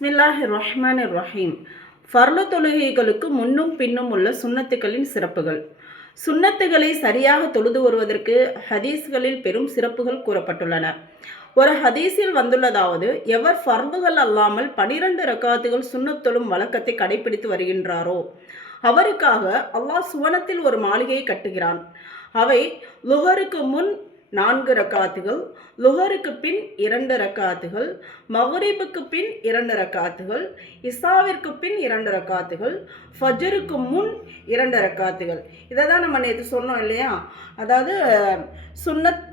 பிஸ்மில்லாஹிர் ரஹ்மானிர் ரஹீம். ஃபர்லு தொழுகைகளுக்கு முன்னும் பின்னும் உள்ள சுன்னத்துகளின் சிறப்புகள். சுன்னத்துகளை சரியாக தொழுது வருவதற்கு ஹதீஸ்களில் பெரும் சிறப்புகள் கூறப்பட்டுள்ளன. ஒரு ஹதீஸில் வந்துள்ளதாவது, எவர் ஃபர்துகள் அல்லாமல் 12 ரக்காத்துகள் சுன்னத் தொழும் வழக்கத்தை கடைபிடித்து வருகின்றாரோ அவருக்காக அல்லாஹ் சுவனத்தில் ஒரு மாளிகையை கட்டுகிறான். அவை லுஹருக்கு முன் 4 ரக்காத்துகள், லுஹருக்கு பின் 2 ரக்காத்துகள், மக்ரிபுக்கு பின் 2 ரக்காத்துகள், இசாவிற்கு பின் 2 ரக்காத்துகள், ஃபஜ்ருக்கு முன் 2 ரக்காத்துகள். இதை தான் நம்ம நேற்று சொன்னோம் இல்லையா? அதாவது சுன்னத்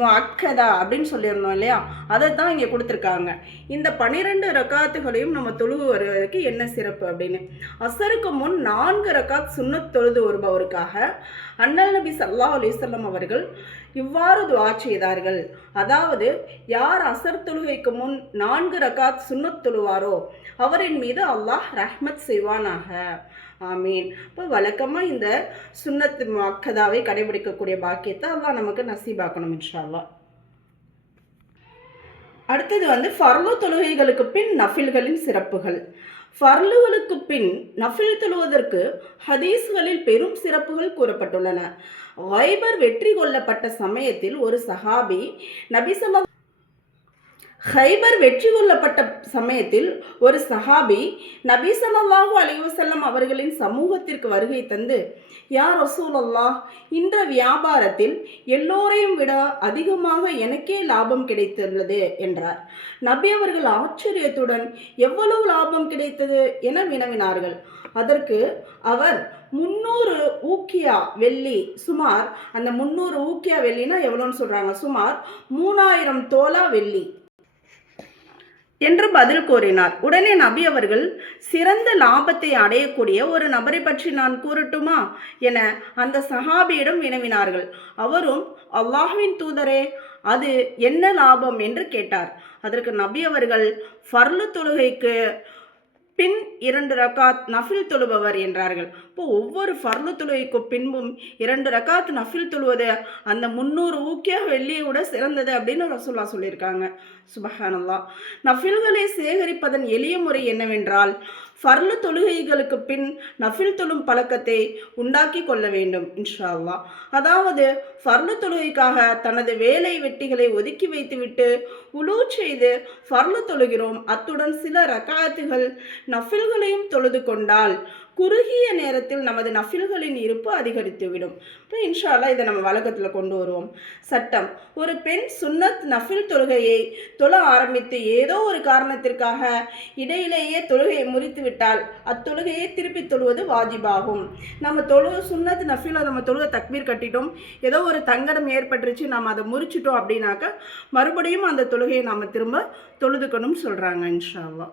முஅக்கதா அப்படின்னு சொல்லியிருந்தோம் இல்லையா? அதை தான் இங்கே கொடுத்துருக்காங்க. இந்த 12 ரக்காத்துகளையும் நம்ம தொழுது வருவதற்கு என்ன சிறப்பு அப்படின்னு, அசருக்கு முன் 4 ரக்காத் சுன்னத் தொழுது வருபவருக்காக அண்ணல் நபி ஸல்லல்லாஹு அலைஹி வஸல்லம் அவர்கள் இவ்வாறு துஆ செய்தார்கள். அதாவது, யார் அசர் தொழுகைக்கு முன் 4 ரக்காத் சுன்னத் தொழுவாரோ அவரின் மீது அல்லாஹ் ரஹ்மத் செய்வானாக. ஆமீன். இப்போ வழக்கமாக இந்த சுன்னத் முஅக்கதாவை கடைபிடிக்கக்கூடிய பாக்கியத்தை அல்லாஹ் நமக்கு நசீபாக்கணும் இன்ஷா அல்லாஹ். அடுத்தது ஃபர்லு தொழுகைகளுக்கு பின் நஃபில்களின் சிறப்புகள். ஃபர்லுகளுக்கு பின் நஃபில் தொழுவதற்கு ஹதீஸ்களில் பெரும் சிறப்புகள் கூறப்பட்டுள்ளன. கைபர் வெற்றி கொள்ளப்பட்ட சமயத்தில் ஒரு சஹாபி நபி ஸல்லல்லாஹு அலைஹி வஸல்லம் அவர்களின் சமூகத்திற்கு வருகை தந்து, யா ரசூலல்லாஹ், இன்ற வியாபாரத்தில் எல்லோரையும் விட அதிகமாக எனக்கே லாபம் கிடைத்துள்ளது என்றார். நபி அவர்கள் ஆச்சரியத்துடன் எவ்வளவு லாபம் கிடைத்தது என வினவினார்கள். அதற்கு அவர் 300 ஊக்கியா வெள்ளி, சுமார் அந்த 300 ஊக்கியா வெள்ளினா எவ்வளோன்னு சொல்கிறாங்க, சுமார் 3000 தோலா வெள்ளி என்று பதில் கூறினார். உடனே நபி அவர்கள், சிறந்த லாபத்தை அடையக்கூடிய ஒரு நபரை பற்றி நான் கூறட்டுமா என அந்த சஹாபியிடம் வினவினார்கள். அவரும், அல்லாஹ்வின் தூதரே, அது என்ன லாபம் என்று கேட்டார். அதற்கு நபி அவர்கள், ஃபர்லு தொழுகைக்கு பின் 2 ரக்காத் நஃபில் தொழுபவர் என்றார்கள். இப்போ ஒவ்வொரு ஃபர்லு தொழுகைக்கு பின்பும் 2 ரக்காத் நஃபில் தொழுவது அந்த 300 ஊக்கியா வெள்ளியை விட சிறந்தது அப்படின்னு ரசூலுல்லாஹ் சொல்லியிருக்காங்க. சுபஹானல்லாஹ். நஃபில்களை சேகரிப்பதன் எளிய முறை என்னவென்றால், ஃபர்லு தொழுகைகளுக்கு பின் நஃபில் தொழும் பழக்கத்தை உண்டாக்கி கொள்ள வேண்டும் இன்ஷா அல்லாஹ். அதாவது, ஃபர்லு தொழுகைக்காக தனது வேலை வெட்டிகளை ஒதுக்கி வைத்துவிட்டு உலூ செய்து ஃபர்லு தொழுகிறோம். அத்துடன் சில ரக்காத்துகள் நஃபில்களையும் தொழுது கொண்டால் குறுகிய நேரத்தில் நமது நஃபில்களின் இருப்பு அதிகரித்துவிடும். இப்போ இன்ஷா அல்லாஹ் இதை நம்ம வழக்கத்தில் கொண்டு வருவோம். சட்டம்: ஒரு பெண் சுன்னத் நஃபில் தொழுகையை தொழ ஆரம்பித்து ஏதோ ஒரு காரணத்திற்காக இடையிலேயே தொழுகையை முறித்துவிட்டால் அத்தொழுகையை திருப்பி தொழுவது வாஜிபாகும். நம்ம சுன்னத் நஃபிலை நம்ம தொழுகை தக்பீர் கட்டிட்டோம், ஏதோ ஒரு தங்கடம் ஏற்பட்டுருச்சு, நம்ம அதை முறிச்சிட்டோம் அப்படின்னாக்க மறுபடியும் அந்த தொழுகையை நாம் திரும்ப தொழுதுக்கணும்னு சொல்கிறாங்க இன்ஷா அல்லாஹ்.